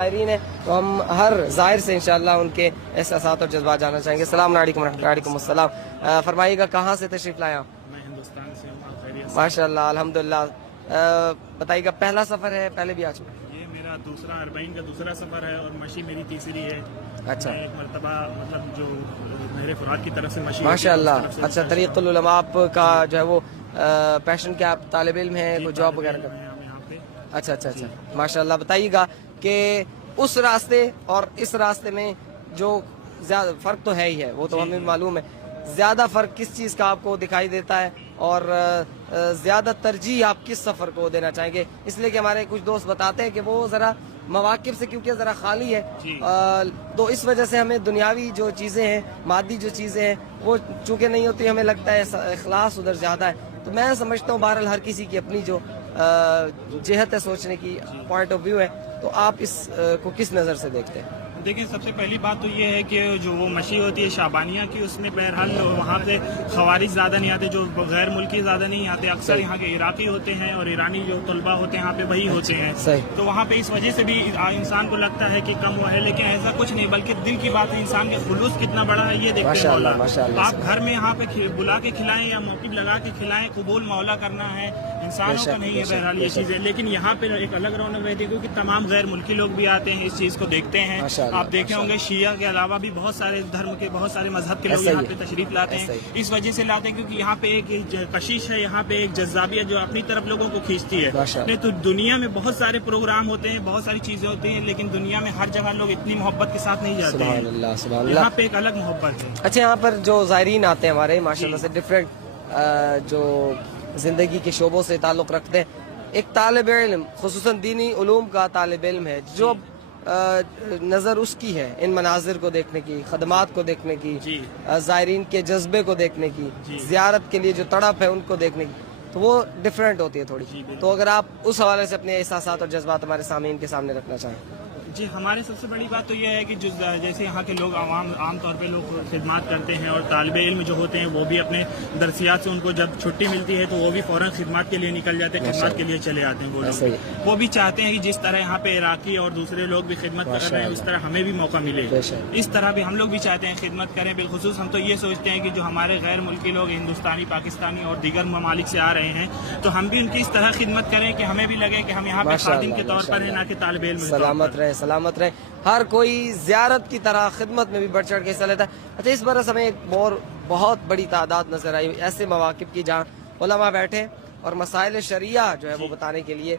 زائرین ہیں تو ہم ہر ظاہر سے انشاءاللہ ان کے احساسات اور جذبات جاننا چاہیں گے۔ السلام علیکم ورحمۃ اللہ۔ وعلیکم السلام۔ فرمائیے گا کہاں سے تشریف لائے آپ؟ میں ہندوستان سے ہوں۔ خیریت سے؟ ماشاءاللہ الحمدللہ۔ بتائیے گا پہلا سفر ہے پہلے بھی آ چکے؟ یہ میرا دوسرا اربعین کا دوسرا سفر ہے اور مشی میری تیسری ہے۔ اچھا، میں ایک مرتبہ مطلب جو میرے فراد کی طرف سے مشی ماشاءاللہ۔ اچھا، طریق العلماء آپ کا جو ہے وہ پیشن کے آپ طالب علم ہیں، کوئی جاب وغیرہ کرتے ہیں؟ یہاں پہ اچھا اچھا اچھا، ماشاءاللہ۔ بتائیے گا کہ اس راستے اور اس راستے میں جو زیادہ فرق تو ہے ہی ہے، وہ تو ہمیں معلوم ہے، زیادہ فرق کس چیز کا آپ کو دکھائی دیتا ہے اور زیادہ ترجیح آپ کس سفر کو دینا چاہیں گے؟ اس لیے کہ ہمارے کچھ دوست بتاتے ہیں کہ وہ ذرا مواقف سے کیونکہ ذرا خالی ہے، تو اس وجہ سے ہمیں دنیاوی جو چیزیں ہیں، مادی جو چیزیں ہیں، وہ چونکہ نہیں ہوتی، ہمیں لگتا ہے اخلاص ادھر زیادہ ہے۔ تو میں سمجھتا ہوں بہرحال ہر کسی کی اپنی جو جہت ہے سوچنے کی، پوائنٹ آف ویو ہے، تو آپ اس کو کس نظر سے دیکھتے ہیں؟ دیکھیں، سب سے پہلی بات تو یہ ہے کہ جو وہ مشی ہوتی ہے شعبانیہ کی، اس میں بہرحال وہاں پہ خوارج زیادہ نہیں آتے، جو غیر ملکی زیادہ نہیں آتے، اکثر یہاں کے عراقی ہوتے ہیں اور ایرانی جو طلبہ ہوتے ہیں یہاں پہ وہی ہوتے ہیں۔ تو وہاں پہ اس وجہ سے بھی انسان کو لگتا ہے کہ کم ہوا ہے، لیکن ایسا کچھ نہیں، بلکہ دل کی بات ہے، انسان کے خلوص کتنا بڑا ہے یہ دیکھتے ہیں۔ آپ گھر میں یہاں پہ بلا کے کھلائیں یا موقف لگا کے کھلائیں، قبول مولا کرنا ہے، انسانوں کا نہیں ہے بہرحال یہ چیزیں، لیکن یہاں پہ ایک الگ رونق رہتی ہے کیونکہ تمام غیر ملکی لوگ بھی آتے ہیں، اس چیز کو دیکھتے ہیں۔ آپ دیکھے ہوں گے شیعہ کے علاوہ بھی بہت سارے دھرم کے، بہت سارے مذہب کے لوگ یہاں پہ تشریف لاتے ہیں، اس وجہ سے لاتے ہیں کیونکہ یہاں پہ ایک کشش ہے، یہاں پہ ایک جذابیت جو اپنی طرف لوگوں کو کھینچتی ہے۔ نہیں تو دنیا میں بہت سارے پروگرام ہوتے ہیں، بہت ساری چیزیں ہوتی ہیں، لیکن دنیا میں ہر جگہ لوگ اتنی محبت کے ساتھ نہیں جاتے ہیں، یہاں پہ ایک الگ محبت ہے۔ اچھا، یہاں پر جو زائرین آتے ہیں ہمارے ماشاءاللہ سے ڈفرینٹ جو زندگی کے شعبوں سے تعلق رکھتے ہیں، ایک طالب علم خصوصاً دینی علوم کا طالب علم ہے، جو نظر اس کی ہے ان مناظر کو دیکھنے کی، خدمات کو دیکھنے کی، زائرین کے جذبے کو دیکھنے کی، زیارت کے لیے جو تڑپ ہے ان کو دیکھنے کی، تو وہ ڈفرینٹ ہوتی ہے تھوڑی۔ تو اگر آپ اس حوالے سے اپنے احساسات اور جذبات ہمارے سامعین کے سامنے رکھنا چاہیں۔ جی، ہمارے سب سے بڑی بات تو یہ ہے کہ جیسے یہاں کے لوگ عام طور پہ لوگ خدمات کرتے ہیں اور طالب علم جو ہوتے ہیں وہ بھی اپنے درسیات سے ان کو جب چھٹی ملتی ہے تو وہ بھی فوراً خدمات کے لیے نکل جاتے ہیں، خدمات کے لیے چلے آتے ہیں۔ وہ لوگ وہ بھی چاہتے ہیں کہ جس طرح یہاں پہ عراقی اور دوسرے لوگ بھی خدمت کر رہے ہیں اس طرح ہمیں بھی موقع ملے، اس طرح بھی ہم لوگ بھی چاہتے ہیں خدمت کریں۔ بالخصوص ہم تو یہ سوچتے ہیں کہ جو ہمارے غیر ملکی لوگ ہندوستانی، پاکستانی اور دیگر ممالک سے آ رہے ہیں تو ہم بھی ان کی اس طرح خدمت کریں کہ ہمیں بھی لگے کہ ہم یہاں پہ خادم کے طور پر ہیں، نہ کہ طالب علم۔ سلامت رہے، سلامت رہے۔ ہر کوئی زیارت کی طرح خدمت میں بھی بڑھ چڑھ کے حصہ لیتا ہے۔ اچھا، اس برس ہمیں ایک بہت بڑی تعداد نظر آئی ایسے مواقف کی جہاں علماء بیٹھے اور مسائل شریعہ جو ہے وہ بتانے کے لیے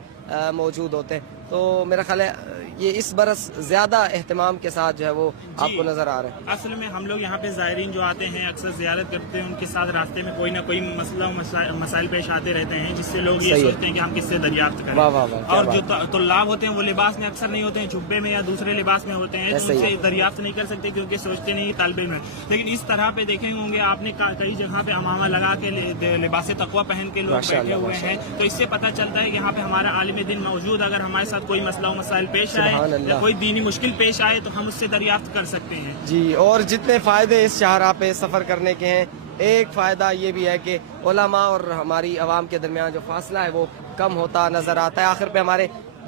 موجود ہوتے ہیں، تو میرا خیال ہے یہ اس برس زیادہ اہتمام کے ساتھ جو ہے وہ آپ کو نظر آ رہا ہے۔ اصل میں ہم لوگ یہاں پہ زائرین جو آتے ہیں اکثر زیارت کرتے ہیں، ان کے ساتھ راستے میں کوئی نہ کوئی مسئلہ مسائل پیش آتے رہتے ہیں جس سے لوگ یہ سوچتے ہیں کہ ہم کس سے دریافت کریں، اور جو طلاب ہوتے ہیں وہ لباس میں اکثر نہیں ہوتے ہیں، جبے میں یا دوسرے لباس میں ہوتے ہیں، تو ان سے دریافت نہیں کر سکتے کیونکہ سوچتے نہیں طالب علم ہے۔ لیکن اس طرح پہ دیکھیں ہوں گے آپ نے کئی جگہ پہ امامہ لگا کے لباس تقویٰ پہن کے لوگ بیٹھے ہوئے ہیں، تو اس سے پتہ چلتا ہے کہ یہاں پہ ہمارا عالم دین موجود، اگر ہمارے ساتھ کوئی مسئلہ و مسائل پیش آئے یا کوئی دینی مشکل پیش آئے تو ہم اس سے دریافت کر سکتے ہیں۔ جی، اور جتنے فائدے اس شاہراہ پہ سفر کرنے کے ہیں، ایک فائدہ یہ بھی ہے کہ علماء اور ہماری عوام کے درمیان جو فاصلہ ہے وہ کم ہوتا نظر آتا ہے۔ آخر پہ ہمارے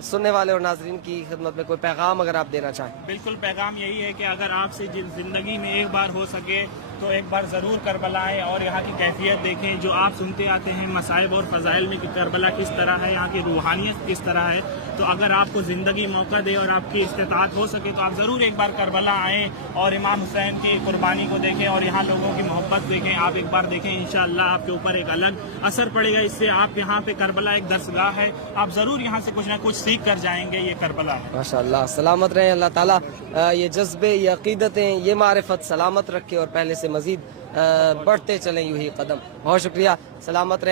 سننے والے اور ناظرین کی خدمت میں کوئی پیغام اگر آپ دینا چاہیں؟ بالکل، پیغام یہی ہے کہ اگر آپ سے زندگی میں ایک بار ہو سکے تو ایک بار ضرور کربلا آئے اور یہاں کی کیفیت دیکھیں، جو آپ سنتے آتے ہیں مصائب اور فضائل میں کہ کربلا کس طرح ہے، یہاں کی روحانیت کس طرح ہے، تو اگر آپ کو زندگی موقع دے اور آپ کی استطاعت ہو سکے تو آپ ضرور ایک بار کربلا آئیں اور امام حسین کی قربانی کو دیکھیں اور یہاں لوگوں کی محبت دیکھیں۔ آپ ایک بار دیکھیں، انشاءاللہ آپ کے اوپر ایک الگ اثر پڑے گا، اس سے آپ یہاں پہ کربلا ایک درسگاہ ہے، آپ ضرور یہاں سے کچھ نہ کچھ سیکھ کر جائیں گے، یہ کربلا ہے۔ ماشاءاللہ، سلامت رہیں، اللہ تعالیٰ یہ جذبے، یہ عقیدتیں، یہ معرفت سلامت رکھے اور پہلے سے مزید بڑھتے چلیں یوں ہی قدم۔ بہت شکریہ، سلامت رہیں۔